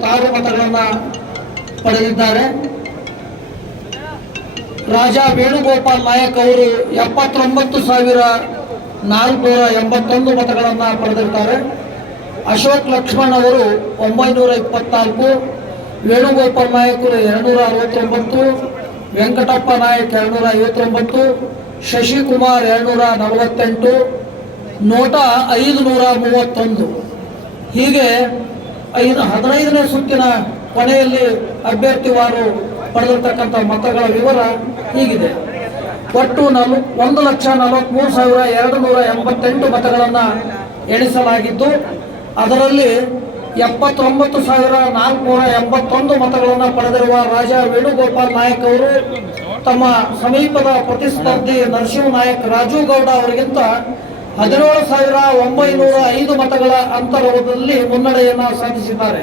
ಐವತ್ತಾರು ಮತಗಳನ್ನು ಪಡೆದಿದ್ದಾರೆ. ರಾಜ ವೇಣುಗೋಪಾಲ್ ನಾಯಕ್ ಅವರು ಎಪ್ಪತ್ತೊಂಬತ್ತು ಸಾವಿರ ನಾಲ್ಕುನೂರ ಎಂಬತ್ತೊಂದು ಮತಗಳನ್ನು ಪಡೆದಿರ್ತಾರೆ. ಅಶೋಕ್ ಲಕ್ಷ್ಮಣ್ ಅವರು ಒಂಬೈನೂರ ಇಪ್ಪತ್ನಾಲ್ಕು, ವೇಣುಗೋಪಾಲ್ ನಾಯಕ್ ಎರಡುನೂರ ಅರವತ್ತೊಂಬತ್ತು, ವೆಂಕಟಪ್ಪ ನಾಯಕ್ ಎರಡುನೂರ ಐವತ್ತೊಂಬತ್ತು, ಶಶಿಕುಮಾರ್ ಎರಡುನೂರ ನಲವತ್ತೆಂಟು, ನೋಟ ಐದು ನೂರ ಮೂವತ್ತೊಂದು. ಹೀಗೆ ಐದು ಹದಿನೈದನೇ ಸುತ್ತಿನ ಕೊನೆಯಲ್ಲಿ ಅಭ್ಯರ್ಥಿವಾರು ಪಡೆದಿರ್ತಕ್ಕಂಥ ಮತಗಳ ವಿವರ ಹೀಗಿದೆ. ಒಟ್ಟು ನಲ್, ಒಂದು ಲಕ್ಷ ನಲವತ್ತ್ಮೂರು ಸಾವಿರ ಎರಡು ನೂರ ಎಂಬತ್ತೆಂಟು ಮತಗಳನ್ನು ಎಣಿಸಲಾಗಿದ್ದು, ಅದರಲ್ಲಿ ಎಪ್ಪತ್ತೊಂಬತ್ತು ಸಾವಿರ ನಾಲ್ಕುನೂರ ಎಂಬತ್ತೊಂದು ಮತಗಳನ್ನು ಪಡೆದಿರುವ ರಾಜ ವೇಣುಗೋಪಾಲ್ ನಾಯಕ್ ಅವರು ತಮ್ಮ ಸಮೀಪದ ಪ್ರತಿಸ್ಪರ್ಧಿ ನರಸಿಂಹ ನಾಯಕ್ ರಾಜು ಗೌಡ ಅವರಿಗಿಂತ ಹದಿನೇಳು ಸಾವಿರ ಒಂಬೈನೂರ ಐದು ಮತಗಳ ಅಂತರದಲ್ಲಿ ಮುನ್ನಡೆಯನ್ನು ಸಾಧಿಸಿದ್ದಾರೆ.